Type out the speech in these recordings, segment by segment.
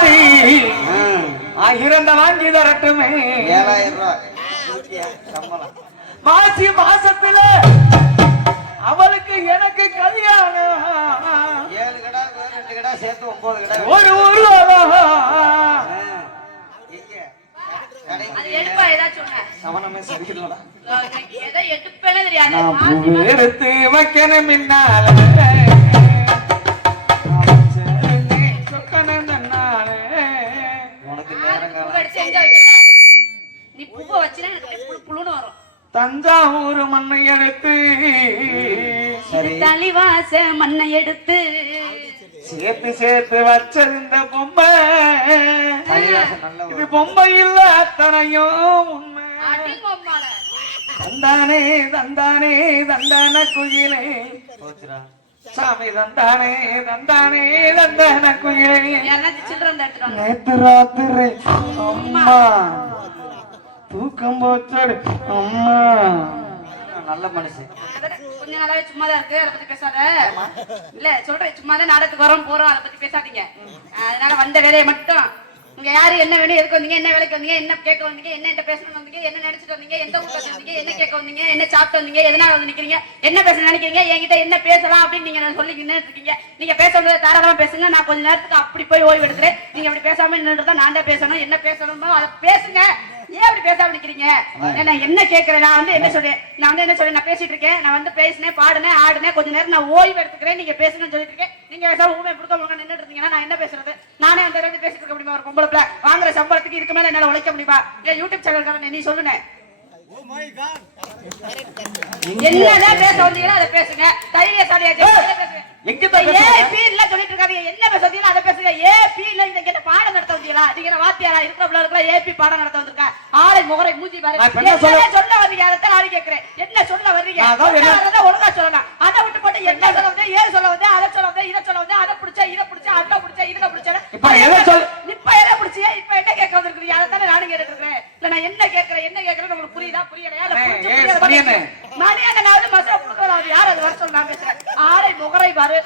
பாரி 1000 வாங்கி தரட்டுமே 7000 ரூபாய் சம்பளம். மாசி மாசத்துல அவளுக்கு எனக்கு கல்யாணம் 7 கடை 2 கடை சேர்த்து 9 கடை. ஒரு சவனமே சரியில்லடா. எடுத்து வைக்கணும் பின்னால தஞ்சாவூர் மண்ணை எடுத்து தளிவாச மண்ணை எடுத்து சேர்த்து சேர்த்து வச்சிருந்த பொம்மை இது பொம்மை இல்ல அத்தனையும் உண்மை. தந்தானே தந்தானே தந்தான குயிலே சாமி தந்தானே தந்தானே தந்தான குயிலே நேத்து ராத்திரி அம்மா தூக்கம் போச்சாடு அம்மா. நல்ல மனுஷன் கொஞ்ச நாளாவே சும்மாதான் இருக்கு, அதை பத்தி பேசாத. இல்ல சொல்றேன், சும்மாதான் நாடகத்துக்கு வரோம் போறோம், அதை பத்தி பேசாதீங்க. அதனால வந்த வேலையை மட்டும் இங்க யாரு என்ன வேணும், எதுக்கு வந்தீங்க, என்ன வேலைக்கு வந்தீங்க, என்ன கேட்க வந்தீங்க, என்ன பேசணும் வந்தீங்க, என்ன நினைச்சிட்டு வந்தீங்க, எந்த ஊருக்கு வந்தீங்க, என்ன கேட்க வந்தீங்க, என்ன சாப்பிட்டு வந்தீங்க, எதனால வந்து நிக்கிறீங்க, என்ன பேச நினைக்கிறீங்க, என்கிட்ட என்ன பேசலாம் அப்படின்னு நீங்க சொல்லிக்கின்னு இருக்கீங்க. நீங்க பேசுறது தாராளமா பேசுங்க. நான் கொஞ்ச நேரத்துக்கு அப்படி போய் ஓய்வு எடுக்கிறேன். நீங்க அப்படி பேசாம நின்றுதான் நான் தான் பேசணும். என்ன பேசணுமோ அதை பேசுங்க. ஏன் அப்படி பேசாம நிக்கிறீங்க? நான் என்ன கேட்கிறேன், நான் வந்து என்ன சொல்றேன், நான் பேசிட்டு இருக்கேன், நான் வந்து பேசினேன், பாடுனேன், ஆடுனேன், கொஞ்ச நேரம் நான் ஓய்வு எடுத்துக்கிறேன், நீங்க பேசுங்கன்னு சொல்லிட்டு இருக்கேன். நீங்க பேசாம ஊமை கொடுக்க நின்றுட்டு இருந்தீங்கன்னா நான் என்ன பேசுறது? நானே அந்த பேசிட்டு இருக்க முடியுமா? ஒரு பொம்பளை வாங்குற சம்பளத்துக்கு இதுக்கு மேல என்னால உழைக்க முடியுமா? யூடியூப் சேனல் நீ சொல்லுனே என்னதான் பேச வந்தீங்கன்னா அதை பேசுங்க. தைரியசாலியா சொல்லிட்டு இருக்காதீங்க. என்ன பேச வந்தீங்கன்னா அதை பேசுங்க. ஏபில இந்த பாடம் நடத்த வந்தீங்களா? நீங்க வாத்தியாரா இருக்கிற ஏபி பாடம் நடத்த வந்திருக்கா? ஆளை முகரை மூஞ்சி பாரு. சொல்ல வர்றீங்க, அதைத்தான் நான் கேட்கிறேன். என்ன சொல்ல வர்றீங்க? ஒழுங்கா சொல்லணும். அதை விட்டு போட்டு என்ன சொல்ல வந்து, ஏன் சொல்ல வந்து, அதை சொல்ல வந்து, இதை சொல்ல வந்து, அதை பிடிச்சா இதை பிடிச்சா, அதை பிடிச்சா இதுல பிடிச்சா, இப்ப எதை பிடிச்சியா? இப்ப என்ன கேட்க வந்திருக்கீங்க? அதைத்தானே நானும் கேட்டுட்டு இருக்கேன். இல்ல நான் என்ன கேட்கிறேன் உங்களுக்கு புரியுதா புரியலையா? மணியண்ணாவது மசா புடுக்கிறாவது யார் அது வர சொல்ல நான் பேசுறேன். ஆளை முகரை பாரு.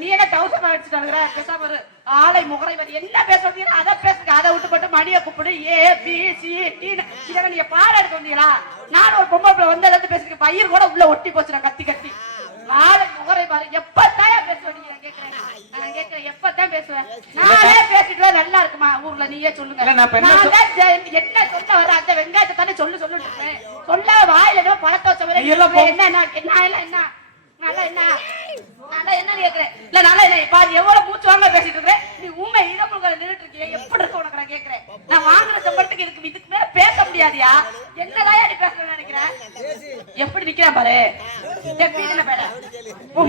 நீ என்ன டவுசர் அடிச்சுட்டு பேசா பாரு. ஆளை முகரை பாரு. என்ன பேச வந்தீங்கன்னா அதை பேசுங்க. அதை விட்டு போட்டு மணியை கூப்பிடு ஏ பி சி டி இதை நீங்க பாடம் எடுக்க வந்தீங்களா? நான் ஒரு பொம்பளை வந்து அதை பேசுறேன். பயிர் கூட உள்ள ஒட்டி போச்சு நான் கத்தி கத்தி. ஆளை முகரை பாரு. எப்பத்தான் பேசுவேன் நீங்க? நான் கேட்கிறேன் எப்பத்தான் பேசுவேன்? நானே பேசிட்டு நல்லா இருக்குமா ஊர்ல? நீயே சொல்லுங்க. என்ன சொல்ல வர அந்த வெங்காயத்தை தானே சொல்லு சொல்ல வாயில பழத்த வச்ச என்ன கேக்குறேன். இல்ல நல்லா என்ன பாரு எவ்வளவு மூச்சு வாங்க பேசிட்டு இருக்கேன். நீ ஊமை இடமுழுக்க நின்றுட்டு இருக்கீங்க. எப்படி இருக்க உனக்கு நான் கேட்கிறேன். நான் வாங்குற சம்பளத்துக்கு இதுக்கு மேல பேச முடியாதியா? என்னதான் நீ பேசணும்னு நினைக்கிறேன்? எப்படி நிக்கிறேன் பாரு.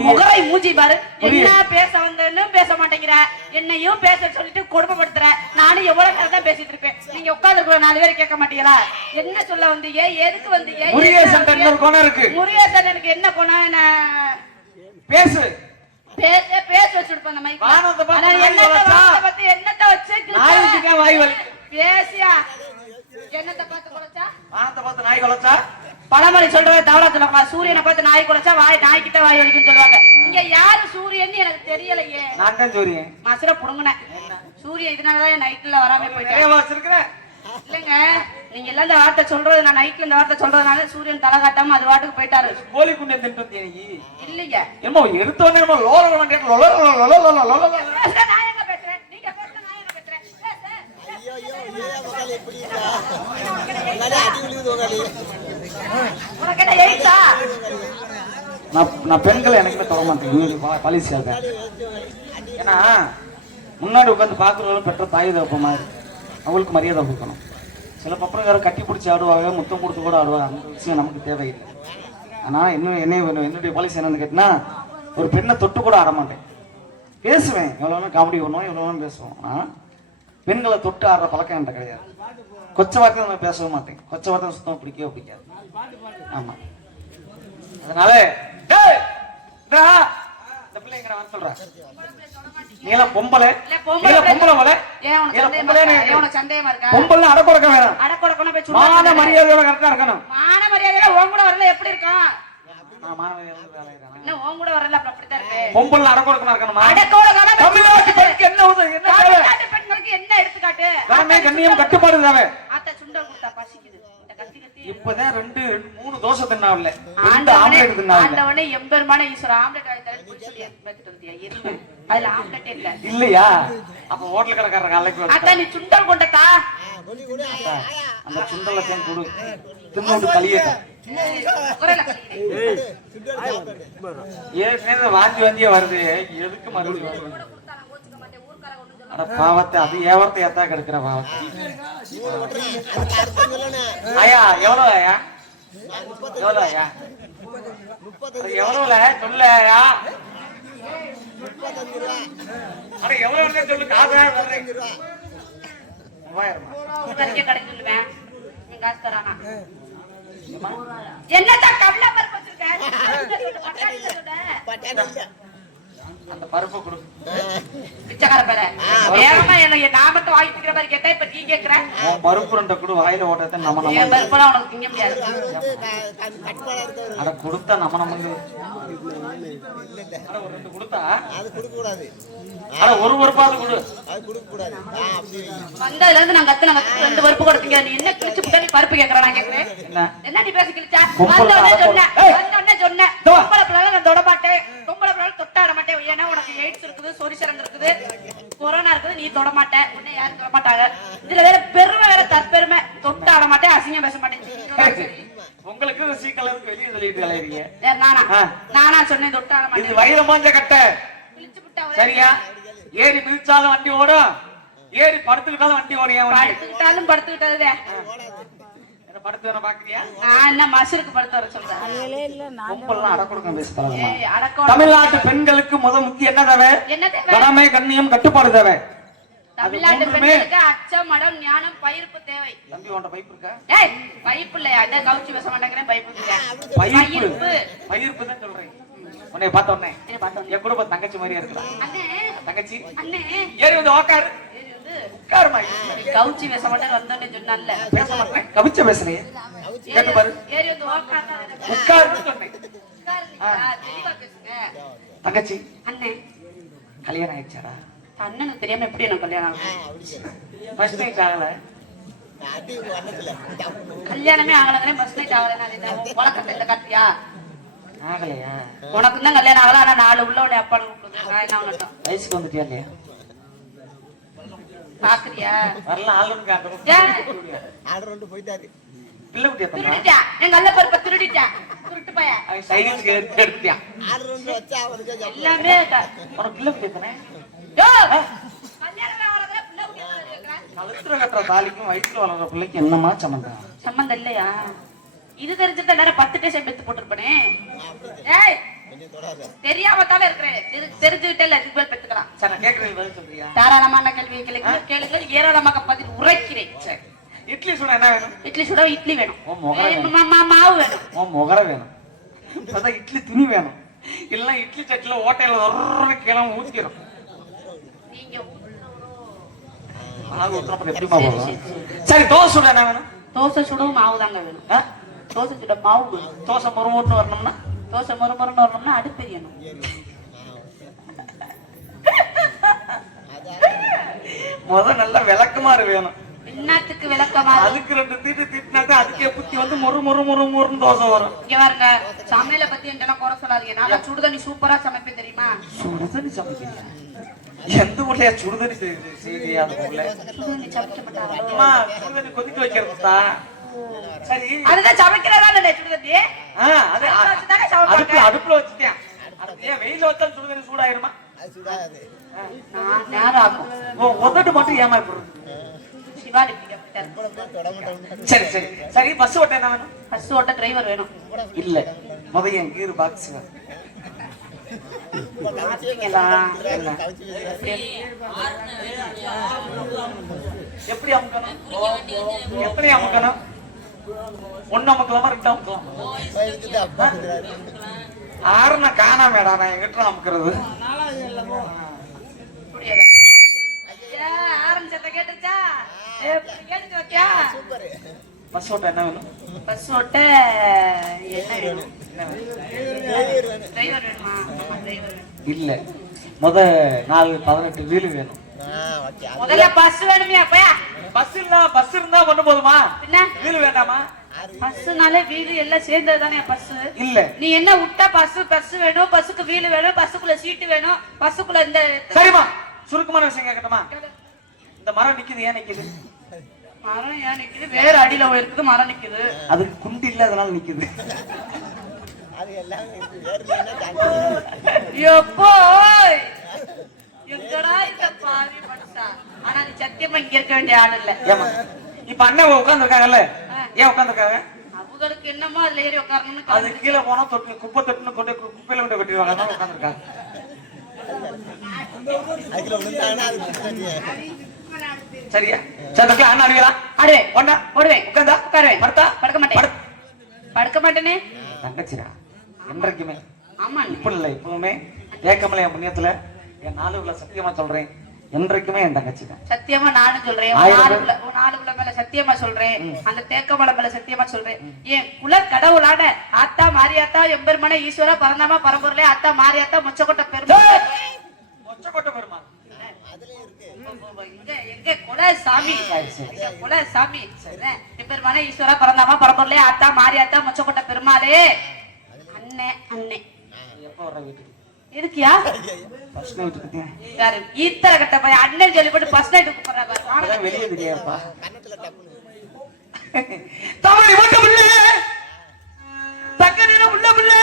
முகரை மூஞ்சி பாரு. என்ன பேச வந்தேன்னு பேச மாட்டேங்கிற. என்னையும் பேச சொல்லிட்டு கொடுமைப்படுத்துற. நானும் எவ்வளவு நேரம் தான் பேசிட்டு இருப்பேன். நீங்க உட்கார்ந்து இருக்கிற 4 பேர் கேட்க மாட்டீங்களா? என்ன சொல்ல வந்தீங்க? எதுக்கு வந்தீங்க? முருகேசன் எனக்கு என்ன குணம்? என்ன பேசு பேச வச்சுடுப்பேன். என்னத்தை வச்சு பேசியா? என்னத்தை பார்த்து குறைச்சா? வானத்தை பார்த்து நாய் குலைச்சா? பழமொழி சொல்றத தவறா சொல்லுவாங்க. சூரியனை பார்த்து நாய் குலைச்சா நாய்க்கிட்ட வாய் வலிக்குன்னு சொல்லுவாங்க. இங்க யாரு சூரியன் எனக்கு தெரியலையே. நான் தான் சூரியன். மசுர புடுங்கினேன். சூரியன் இதனாலதான் நைட்ல வராம போயிட்டேன். இல்லங்க நீங்க எல்லாம் இந்த வார்த்தை சொல்றது, நான் நைட்ல இந்த வார்த்தை சொல்றதுனால சூரியன் தலை காட்டாம அது வாட்டுக்கு போயிட்டாரு. கோழி குண்டை தின்னு இல்லைங்க என்னமோ எடுத்தோன்னே லோலோல கேட்க நான் எங்க பேசுறேன்? நீங்க பேசுற நான் எங்க பேசுறேன்? உனக்கு என்ன எயிட்டா? நான் பெண்களை எனக்குமே தொட மாட்டேன். பாலிசி ஆக ஏன்னா முன்னாடி உட்காந்து பாக்குறவங்களும் பெற்ற தாய் தகப்ப மாதிரி அவங்களுக்கு மரியாதை கொடுக்கணும். சில பக்கம் யாரும் கட்டி பிடிச்சி ஆடுவாங்க, முத்தம் கொடுத்து கூட ஆடுவாங்க. அந்த விஷயம் நமக்கு தேவையில்லை. ஆனால் என்னுடைய பாலிசி என்னன்னு கேட்டினா, ஒரு பெண்ணை தொட்டு கூட ஆட மாட்டேன். பேசுவேன், எவ்வளோ காமெடி பண்ணுவோம், எவ்வளோ பேசுவோம். ஆனால் பெண்களை தொட்டு ஆடுற பழக்கம் என்கிட்ட கிடையாது. கொச்ச வார்த்தை நம்ம பேசவே மாட்டேன். கொச்ச வார்த்தை சுத்தமாக பிடிக்காது. ஆமாம், அதனால இந்த பிள்ளைங்க நான் சொல்றேன், நீலாம் பொம்பளை பொம்பளை அடக்குறக்க வேணும். மான மரியாதையோட கரெக்டா இருக்கணும். மான மரியாதையோட உன் கூட வரல எப்படி இருக்கும்? பொம்பளை அடக்குறக்கமா இருக்கணும். தமிழ்நாட்டு பெண்களுக்கு என்ன காட்டு. கடமை கண்ணியம் கட்டுப்பாடு தேவை. ஆத்தா சுண்டல் கொடுத்தா பசிக்குது. இந்த கத்தி கத்தி. இப்பதான் 2-3 தோசை தின்னாவில்ல. ஆண்டவனே ஆம்லெட் தின்னாவில்ல. ஆண்டவனே எம்பெருமான ஈஸ்வர ஆம்லெட் வாங்கி தரேன்னு புடிச்சு சொல்லி ஏத்திட்டு வந்தியா? எருமை. அதுல ஆம்லெட்டே இல்ல. இல்லையா? அப்ப ஹோட்டல் கடைக்காரர் காலைக்கு ஆத்தா நீ சுண்டல் கொண்டதா? அந்த சுண்டலை தான் கொடு. தின்னு கலியட்டும். குறையில கலிக்கிறேன். ஏற்கனவே வாந்தியே வருது. எதுக்கு மறுபடியும் வருது? அட பாவத்தை அது ஏவரத்தை ஏத்தா கெடுக்கிற பாவத்தை. ஐயா எவ்வளவு ஐயா? எவ்வளவு ஐயா? எவ்வளவுல சொல்லு ஐயா. அட எவ்வளவு சொல்லு. காசா 3000 கடை சொல்லுவேன். நீ காசு தரானா? என்னதான் கவலை பருப்பு வச்சிருக்க? அந்த பருப்பை கொடு. பிச்சைக்கார பேர வேகமா என்ன நான் மட்டும் வாங்கி திங்கிற மாதிரி கேட்டா இப்ப நீ கேக்குற? பருப்பு ரெண்டை கொடு. வாயில ஓட்டத்தை நம்ம என் பருப்பெல்லாம் உனக்கு திங்க முடியாது. அட கொடுத்தா நம்ம அட ஒரு 2 கொடுத்தா அது கொடுக்க கூடாது. அட ஒரு பருப்பாவது கொடு. அது கொடுக்க கூடாது. வந்ததுல இருந்து நான் கத்து 2 பருப்பு கொடுத்தீங்க. நீ என்ன கிழிச்சு புட்டா நீ பருப்பு கேக்குற? நான் கேக்குறேன் என்ன நீ பேச கிழிச்சா? வந்தோடனே சொன்னேன் பொம்பளை பிள்ளை நான் தொட மாட்டேன். பொம்பளை பிள்ளை தொட்டாட மாட்டேன். ஏன்னா உனக்கு எய்ட்ஸ் இருக்குது, சொரிசரங்க இருக்குது, கொரோனா இருக்குது, நீ தொட மாட்டேன். உன்னை யாரும் தொட மாட்டாங்க. இதுல வேற பெருமை வேற தற்பெருமை. தொட்டாட மாட்டேன், அசிங்கம் பேச மாட்டேன். உங்களுக்கு சீக்கிரம் வெளியே சொல்லிட்டு கலையறீங்க. நானா சொன்னேன் தொட்டாட மாட்டேன். இது வயிறு மாஞ்ச கட்டை சரியா? ஏறி மிதிச்சாலும் வண்டி ஓடும், ஏறி படுத்துக்கிட்டாலும் வண்டி ஓடும். படுத்துக்கிட்டாலே என்ன படுத்து வர பாக்குறியா? என்ன மசருக்கு படுத்து வர சொல்றேன். தமிழ்நாட்டு பெண்களுக்கு முக்கியம் என்ன தேவை? கடமை கண்ணியம் கட்டுப்பாடு தேவை. தமிழ்நாட்டு பெண்களுக்கு அச்சம் மடம் ஞானம் பயிர்ப்பு தேவை. தம்பி உன்ட பைப் இருக்கா? ஏய் பைப் இல்லையா? அத கவுச்சி பேச மாட்டேங்கறேன். பைப் இல்லையா? பயிர்ப்பு தான் சொல்றேன். உன்னை பார்த்த உடனே என் குடும்ப தங்கச்சி மாதிரியா இருக்கா? அண்ணே தங்கச்சி அண்ணே ஏறி வந்து உட்காரு. உட்காருமா. கவுச்சி பேச மாட்டேன் வந்தோனே சொன்னல்ல. பேச மாட்டேன். கவிச்ச பேசுறீங்க. கேட்டு பாரு. ஏறி வந்து உட்கார்ந்தா உட்காருன்னு சொன்னேன். தெளிவா பேசுங்க. தங்கச்சி அண்ணே கல்யாணம் ஆயிடுச்சாடா? அண்ணனுக்கு தெரியாம எப்படி எனக்கு கல்யாணம் ஆகும்? ஃபர்ஸ்ட் நைட் ஆகல. கல்யாணமே ஆகலங்கனே ஃபர்ஸ்ட் நைட் ஆகலனா உனக்கு இந்த கத்தியா? ஆகலையா? உனக்கு தான் கல்யாணம் ஆகல. ஆனா 4 உள்ளோட அப்பா கூப்பிடுங்க. நான் என்ன பண்ணட்டும்? வயசுக்கு வந்துட்டியா இல்லையா? பாக்குறியா? வரல ஆளுங்க அந்த ஆர்டர் ரெண்டு போயிட்டாரு. பிள்ளை குட்டியா தம்பி? திருடிட்டா. எங்க அல்ல பருப்ப திருடிட்டா. திருட்டு பைய. சைடுக்கு எடுத்துட்டியா? ஆர்டர் ரெண்டு வச்சா அவருக்கு எல்லாமே உனக்கு பிள்ளை குட்டி தானே? யோ கல்யாணம் ஆகலங்கற பிள்ளை குட்டி கேக்குறா. கழுத்துல கட்டுற தாலிக்கும் வயித்துல வளர்ற பிள்ளைக்கு என்னமா சம்பந்தம்? சம்பந்தம் இல்லையா? இது தெரிஞ்சிட்டா நேரா 10 டேஸ் பெத்து போட்டுருப்பனே. ஏய் தெரியாம தான இருக்கறேன். தெரிஞ்சுட்டே இல்ல இதுபோல் பெத்துக்கலாம். சரி நான் கேக்குறது பதில் சொல்றியா? தாராளமான கேள்வி கேளுங்க. ஏராளமாக பதில் உரைக்கிறேன். சரி இட்லி சுட என்ன வேணும்? இட்லி சுட இட்லி வேணும். மாவு வேணும். முகர வேணும். அதான் இட்லி துணி வேணும். இல்ல இட்லி சட்டில ஓட்டையில ஒரு கிளம்ப ஊத்திரும். நீங்க மாவு ஊத்துறப்ப எப்படிமா போகும்? சரி தோசை சுட என்ன வேணும்? தோசை சுடவும் மாவு தாங்க வேணும். தோசை சுட மாவு வேணும். தோசை மொறுமொறுன்னு வரணும்னா? தோசை மொறுமொறுன்னு வரணும்னா அடுப்பு எரியணும். நல்ல விளக்குமாறு வேணும். என்னத்துக்கு விளக்கமா? அதுக்கு 2 தீட்டு தீட்டினாக்கா அதுக்கே புத்தி வந்து மொறுமொறுன்னு தோசை வரும். இங்க பாருங்க சமையலை பத்தி என்ன குறை சொல்லாதீங்க. நல்லா சுடுதண்ணி சூப்பரா சமைப்பேன் தெரியுமா? சுடுதண்ணி சமைப்பீங்க? எந்த ஊர்லயா சுடுதண்ணி செய்தியா? அந்த ஊர்ல சுடுதண்ணி சமைக்க மாட்டாங்க. சுடுதண்ணி கொதிக்க வைக்கிறதா? சரி அதுதான் சமைக்கிறதா சுடுதண்ணி? அடுப்புல வச்சுட்டேன். ஏன் வெயில வச்சா சுடுதண்ணி சூடாயிருமா? உதட்டு மட்டும் ஏமா போடுறது? சரி சரி சரி பஸ் ஓட்ட என்ன வேணும்? பஸ் ஓட்ட டிரைவர் வேணும். இல்ல முதல்ல என் கீர் பாக்ஸ் வேணும். எப்படி அமுக்கணும்? எப்படி அமுக்கணும்? 1 அமுக்கலாமா 2 அமுக்கலாம்? 6 நான் காணாமேடா. நான் எங்கிட்ட அமுக்கிறது பஸ் ஓட்ட என்ன வேணும்? பஸ் ஓட்ட என்ன வேணும்? டிரைவர் வேணுமா? இல்ல 4 18 வீலு வேணும். முதல்ல பஸ் வேணுமியா பையா? பஸ் இருந்தா பண்ண போதுமா? என்ன வீடு வேண்டாமா? பஸ்னாலே வீடு எல்லாம் சேர்ந்தது தானே பஸ். இல்ல நீ என்ன விட்டா பஸ் வேணும், பஸ்ஸுக்கு வீடு வேணும், பஸ்ஸுக்குள்ள சீட்டு வேணும், பஸ்ஸுக்குள்ள இந்த சரிமா சுருக்கமான விஷயம் கேட்கட்டுமா? இந்த மரம் நிக்குது, ஏன் நிக்குது? மரம் ஏன் நிக்குது? வேற அடியில இருக்குது, மரம் நிக்குது. அதுக்கு குண்டு இல்ல, அதனால நிக்குது. எப்போ எங்கடா இந்த பாவி மனுஷா? ஆனா நீ சத்தியமா இங்க இருக்க வேண்டிய ஆள் இல்ல. ஏமா இப்ப அண்ணன் உட்கார்ந்துருக்காங்கல்ல, ஏன் உட்கார்ந்துருக்காங்க? அவங்களுக்கு என்னமோ அதுல ஏறி உட்காரணும்னு. அது கீழே போனா தொட்டு குப்பை தொட்டுன்னு கொண்டு குப்பையில கொண்டு வெட்டிடுவாங்க, அதனால உட்கார்ந்துருக்காங்க. சரியா? சரி, அண்ணன் அடிக்கிறா. ஆடுவேன், ஒண்ணா ஓடுவேன், உட்கார்ந்தா உட்காருவேன், படுத்தா படுக்க மாட்டேன். படுக்க மாட்டேனே. தங்கச்சிரா என்றைக்குமே ஆமா இப்படி இல்லை, இப்பவுமே ஏக்கமலை என் புண்ணியத்துல என் நாலுல சத்தியமா சொல்றேன், என்றைக்குமே என் தங்கச்சி தான். சத்தியமா நானும் சொல்றேன், நாலு மேல சத்தியமா சொல்றேன், அந்த தேக்கமலை மேல சத்தியமா சொல்றேன். என் குல கடவுளான ஆத்தா மாரியாத்தா எம்பெருமான ஈஸ்வரா பரந்தாமா பரம்பொருளே ஆத்தா மாரியாத்தா மொச்சக்கொட்டை பெருமா எங்க குல சாமி, குல சாமி எம்பெருமான ஈஸ்வரா பரந்தாமா பரம்பொருளே ஆத்தா மாரியாத்தா மொச்சக்கொட்டை பெருமாளே அண்ணே அண்ணே. எப்ப வர்ற வீட்டுக்கு? எதுக்கியா? ஃபர்ஸ்ட் நைட் பத்தியா? யாரு ஈத்தர கட்ட போய் அண்ணன் சொல்லி போட்டு ஃபர்ஸ்ட் நைட் கூப்பிடுறா பாரு. அதான் வெளியே தெரியாதுப்பா. தவறி வந்த புள்ளே தக்கனின புள்ள புள்ளே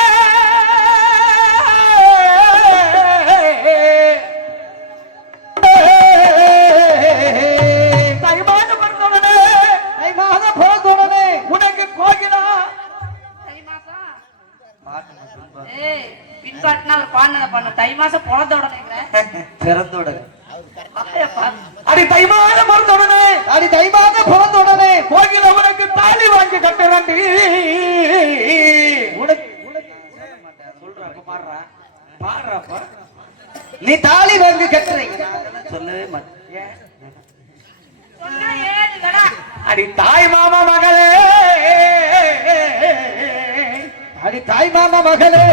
தைமாத பிறந்தோடனே, தைமாத பிறந்தோடனே உனக்கு கோகிலா தை மாசம் ஏய் பின்பாட்டுனா ஒரு பாண்டன பண்ண தை மாசம் பிறந்தோட பிறந்தோட அடி தை மாதம் பிறந்தோடனே, அடி தை மாதம் பிறந்தோடனே கோகில உனக்கு தாலி வாங்கி கட்டுறாண்டி. சொல்றப்ப பாடுறா பாடுறாப்பா, நீ தாலி வாங்கி கட்டுறீங்க சொல்லவே மாட்டேன். அடி தாய் மாமா மகளே, அடி தாய் மாமா மகளே,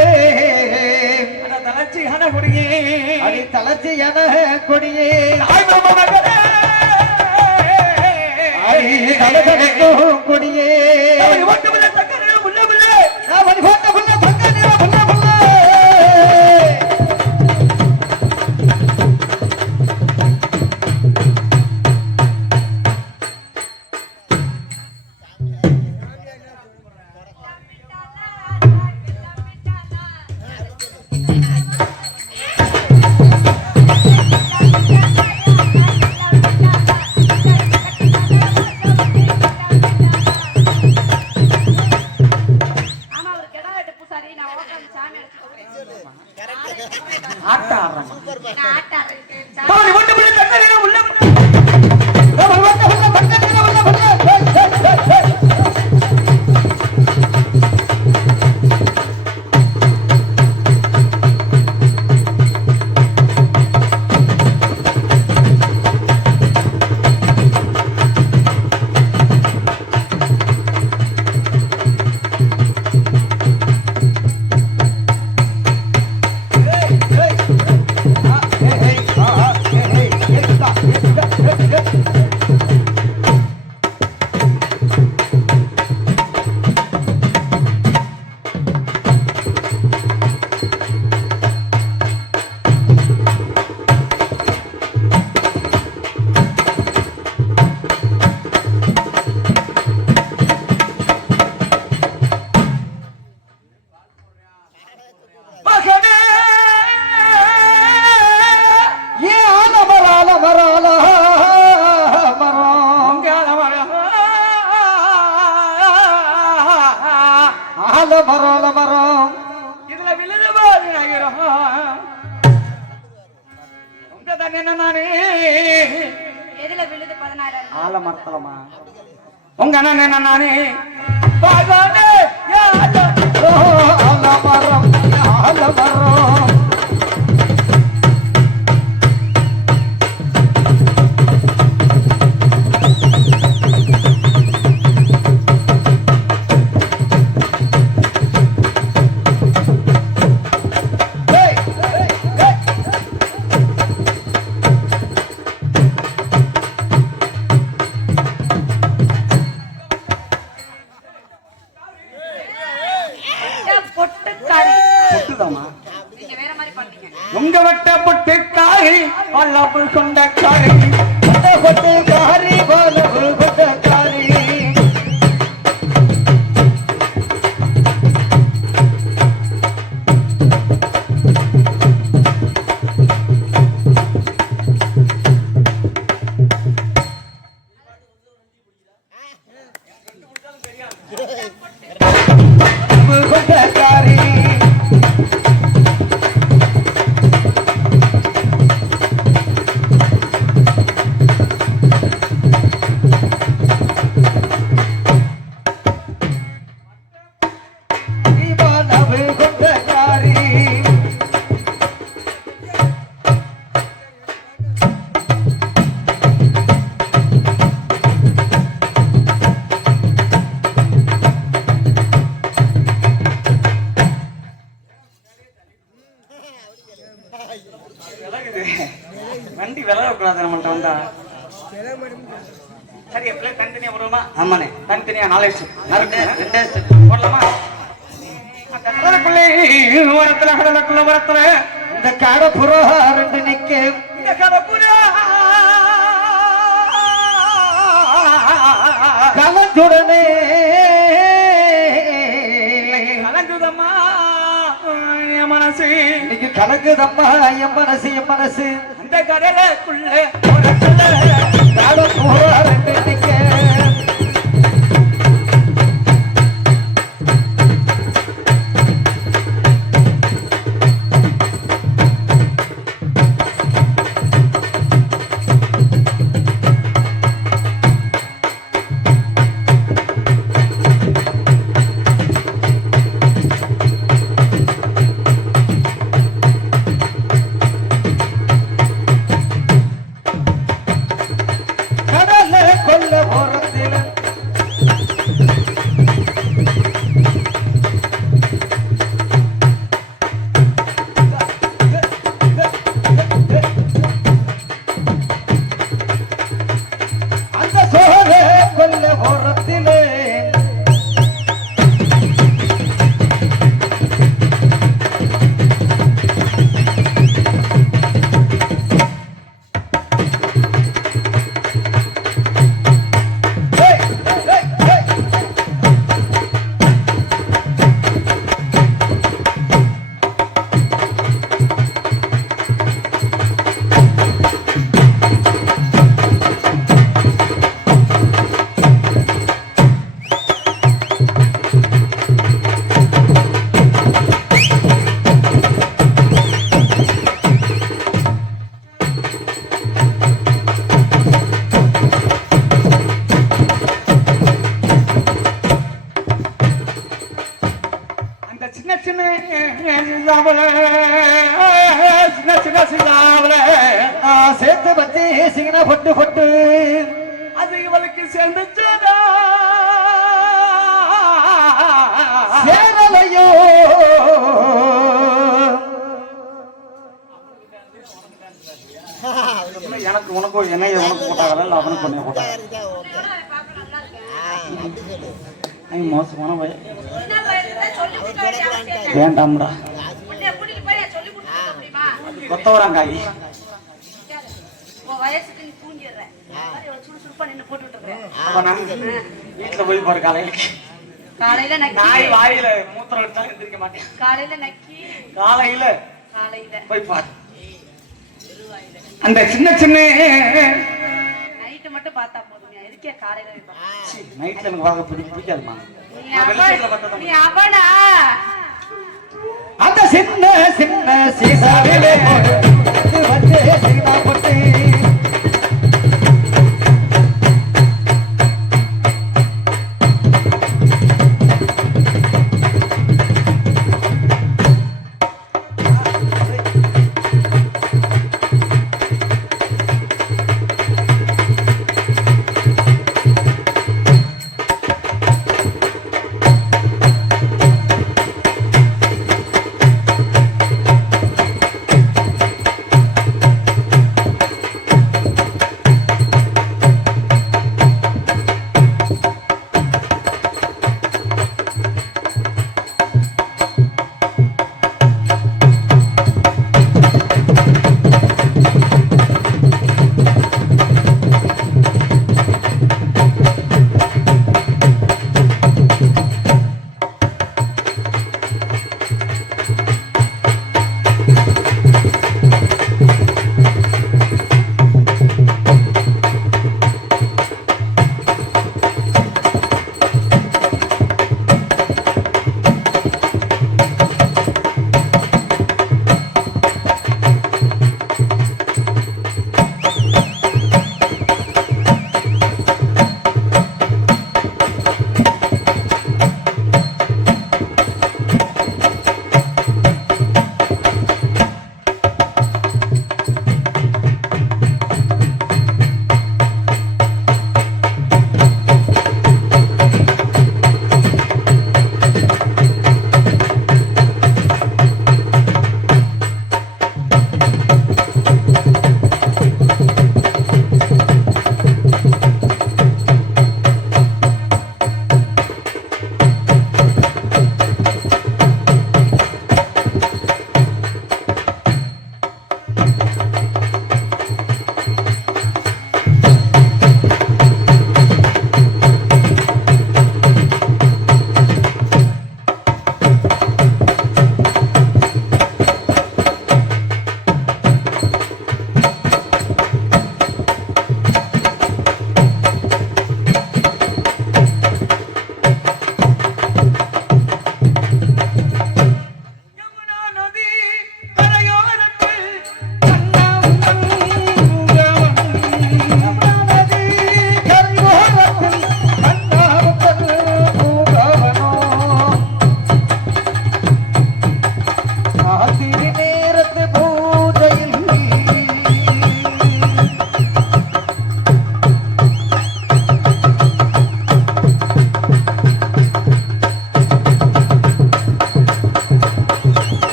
தளர்ச்சி என கொடியே, அடி தளர்ச்சி என கொடியே, தாய் மாமா மகளே, அடி தளர்ச்சி கொடியே, புள்ள புள்ள நான் போட்ட புள்ள தங்க புள்ள புள்ள. மரம் இதுல விழுது உங்க தான் என்ன நானே எதுல விழுது 16 ஆலமரத்தலமா உங்க அண்ணன் என்ன நானே ஆலமரம் ஆலமரம் கொட்டக்காரி வளவு கொட்டக்காரி கொட்டக்காரி வளவு கொட்டக்காரி விலகுது வண்டி விலகக்கூடாது நம்மள்ட்ட வந்தா சரி எப்படியே தனித்தனியா போடுவோமா ஆமாண்ணே தனித்தனியா நாலேஜ் ரெண்டே போடலாமா கடலுக்குள்ளே வரத்துல கடலுக்குள்ள வரத்துல இந்த கடப்புறா ரெண்டு நிக்க இந்த கடப்புறா கலந்துடனே கலங்குதம்மா என் மனசு இன்னைக்கு கலங்குதம்மா என் மனசு அந்த கடலுக்குள்ள கடப்புறா ரெண்டு நிக்க கடல கொல்ல போறதில அந்த சோழ கொல்ல போறதிலே அந்த சின்ன சின்ன சின்ன சின்ன சின்ன சேர்த்து பத்தி சிங்கன பொட்டு பொட்டு அது இவளுக்கு சேர்ந்துச்சதா சேரலையோ எனக்கு உனக்கும் என்னைய உனக்கு போட்டாங்கல்ல இல்ல அவனுக்கு பண்ணி போட்டாங்க மோசமான பையன் வேண்டாம்டா கொத்தவரங்காய் அப்ப நான் வீட்டுல போய் போற காலையில நாய் வாயில மூத்திரம் எடுத்தாலும் எந்திரிக்க மாட்டேன் காலையில நக்கி காலையில காலையில போய் பாரு அந்த சின்ன சின்ன நைட்டு மட்டும் பார்த்தா போதும் இருக்கே காலையில நைட்ல எனக்கு பார்க்க பிடிக்காதுமா நீ அவனா அந்த சின்ன சின்ன சீசாவிலே வந்து சீனா பொட்டு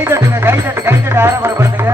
கை தட்டு ஆரம்பப்படுத்துங்க.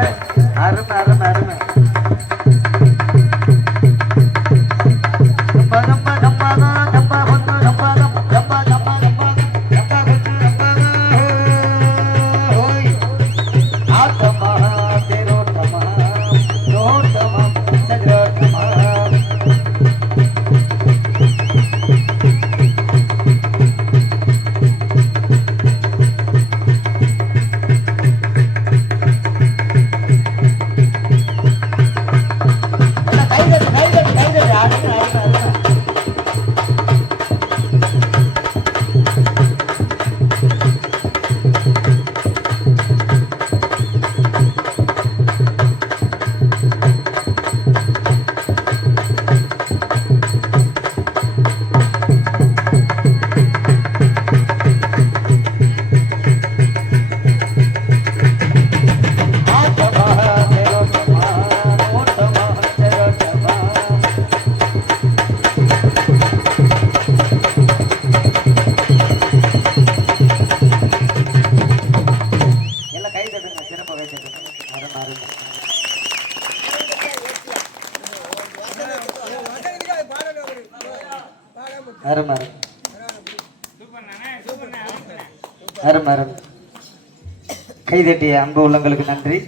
அருமை அருமை அருமை. கைதட்டிய அன்பு உள்ளங்களுக்கு நன்றி.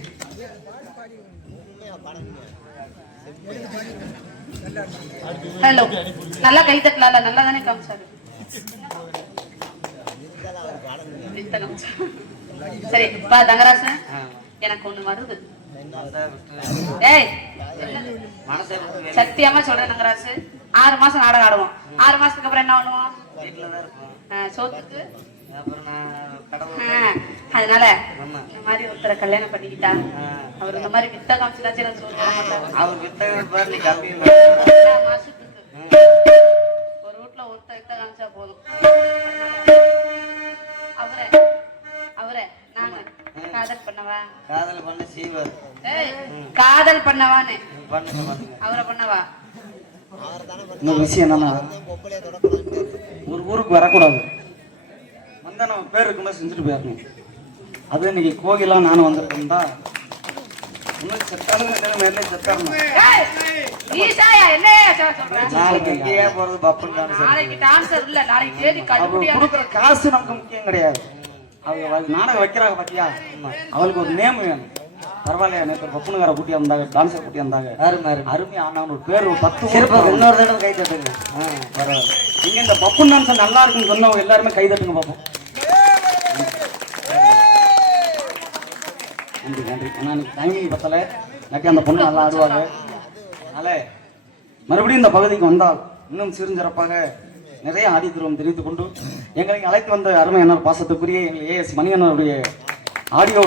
ஹலோ, நல்லா கை தட்டலாம்ல, நல்லா தானே காமிச்சாரு. சரி பா தங்கராசு, எனக்கு ஒண்ணு வருது. ஏய் சத்தியமா சொல்றேன் தங்கராசு, 6 மாசம் நாடகம் ஆடுவோம். 6 மாசத்துக்கு அப்புறம் என்ன பண்ணுவோம்? சோத்துக்கு. அதனால இந்த மாதிரி ஒருத்தரை கல்யாணம் பண்ணிக்கிட்டா அவர் இந்த மாதிரி வித்த காமிச்சுதாச்சு மாசத்துக்கு ஒரு வீட்டுல ஒருத்தர் வித்த காமிச்சா போதும். அவரை நாங்க காதல் பண்ணவா? காதல் பண்ண சீவர். காதல் பண்ணவான்னு அவரை பண்ணவா? இன்னொரு விஷயம் என்னன்னா, ஒரு ஊருக்கு வரக்கூடாது, வந்தா நம்ம பேர் இருக்கும்போது செஞ்சுட்டு போயிடணும். அது இன்னைக்கு கோகிலாம் நானும் வந்திருக்கேன்டா. இன்னும் செத்தாலும் செத்தாரணும். நாளைக்கு எங்கேயா போறது பப்புன்னு நாளைக்கு டான்சர் இல்ல, நாளைக்கு தேதி கொடுக்குற காசு நமக்கு முக்கியம் கிடையாது. அவங்க நாடகம் வைக்கிறாங்க பாத்தியா, அவளுக்கு ஒரு நேம் வேணும். பரவாயில்லையா, நேற்று பப்புனுக்கார கூட்டி வந்தாங்க, டான்சர் கூட்டி வந்தாங்க, அருமையா ஆனான்னு ஒரு பேர், ஒரு 10 இன்னொரு தடவை கை தட்டுங்க. பரவாயில்ல. நீங்க இந்த பப்புன் டான்ஸ் நல்லா இருக்குன்னு சொன்னவங்க எல்லாருமே கை தட்டுங்க பார்ப்போம். நன்றி நன்றி. ஏன்னா எனக்கு டைமிங் பத்தல, எனக்கு அந்த பொண்ணு நல்லா ஆடுவாங்க. அதனால மறுபடியும் இந்த பகுதிக்கு வந்தால் இன்னும் சிறுஞ்சிறப்பாக நிறைய ஆடித்திருவோம் தெரிவித்துக் கொண்டு, எங்களை அழைத்து வந்த அருமை அண்ணர் பாசத்துக்குரிய எங்கள் ஏஎஸ் மணியண்ணருடைய ஆடியோ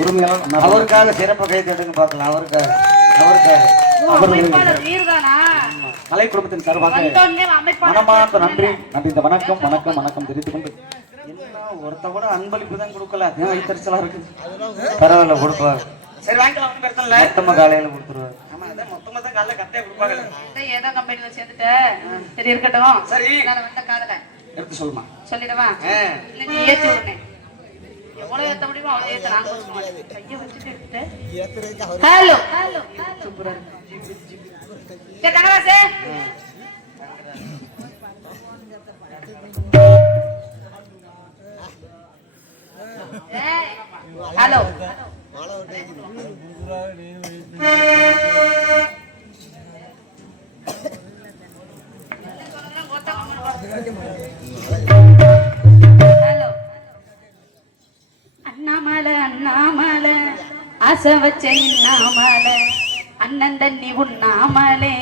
உரிமையாளர், அவருக்காக சிறப்பு கை தட்டுங்க பார்க்கலாம். அவருக்காக கலை குடும்பத்தின் சார்பாக மனமார்ந்த நன்றி நன்றி. இந்த வணக்கம் வணக்கம் வணக்கம் தெரிவித்துக் கொண்டு, என்ன ஒருத்த கூட அன்பளிப்பு தான் கொடுக்கல, அதே வைத்தறிச்சலா இருக்குது. பரவாயில்ல, கொடுப்பாரு. சரி வாங்கிக்கலாம், ஒன்றும் பிரச்சனை இல்லை. மொத்தமா காலையில கொடுத்துருவாரு. ஆமா, அதான் மொத்தமா தான் காலைல கட்டே கொடுப்பாங்க. ஏதோ கம்பெனில சேர்ந்துட்ட, சரி இருக்கட்டும். சரி வந்த காதல எடுத்து சொல்லுமா, சொல்லிடவா? இல்ல நீ ஏத்தி விடுனே, எவ்வளவு ஏத்த முடியுமோ அவ்வளவு ஏத்த. நான் கைய வச்சுட்டு எடுத்துட்டேன். ஹலோ சூப்பரா இருக்கு. சரி கனவாசே, ஹலோ அண்ணாமலை அண்ணாமலை ஆசை வச்ச அண்ணாமலை அண்ணன் தண்ணி உண்ணாமலே